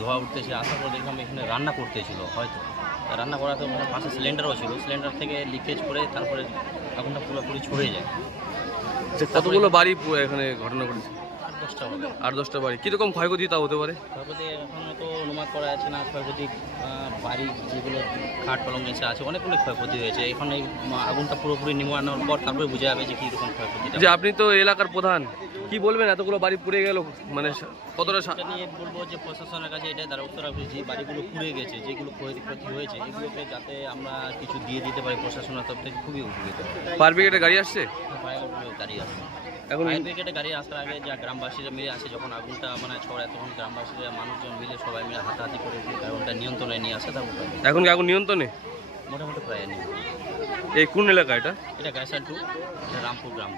ধোয়া উঠতেছে, আসার পর দেখলাম এখানে রান্না করতেছিল হয়তো, রান্না করাতে মানে পাশে সিলিন্ডারও ছিল, সিলিন্ডার থেকে লিকেজ করে তারপরে আগুনটা পুরোপুরি ছড়ে যায়। কতগুলো বাড়ি এখানে ঘটনা ঘটেছে? 8-10টা হবে। 8-10টা বাড়ি। কীরকম ক্ষয়ক্ষতি তা হতে পারে? ক্ষয়ক্ষতি এখনও তো অনুমান করা যাচ্ছে না। ক্ষয়ক্ষতি বাড়ি যেগুলো খাট পালং এসে আছে অনেকগুলো ক্ষয়ক্ষতি হয়েছে। এখন এই আগুনটা পুরোপুরি নিমানোর পর তারপরে বোঝা যাবে যে কীরকম ক্ষয়ক্ষতি। যে আপনি তো এলাকার প্রধান, কি বলবেন এতগুলো বাড়ি পুড়ে গেল, মানে কতটা নিয়ে বলবো যে প্রশাসনের কাছে এটাই দ্বারস্থ রাখবে যে বাড়িগুলো পুড়ে গেছে, যেগুলো ক্ষয়ক্ষতি হয়েছে এগুলোকে যাতে আমরা কিছু দিয়ে দিতে পারি প্রশাসনের তরফ থেকে, খুবই উপকৃত। ফায়ার ব্রিগেডের গাড়ি আসছে? ফায়ার গাড়ি আসছে। এখন ফায়ার ব্রিগেডের গাড়ি আসার আগে যা গ্রামবাসীরা মিলে আসে, যখন আগুনটা মানে ছড়ায় তখন গ্রামবাসীরা মানুষজন মিলে সবাই মিলে হাতাহাতি করে আগুনটা নিয়ন্ত্রণে নিয়ে আসে। তারপর এখন কি আগুন নিয়ন্ত্রণে? মোটামুটি প্রায় নিয়ন্ত্রণ। এই কোন এলাকা এটা? এটা গাইসান টু, এটা রামপুর গ্রাম।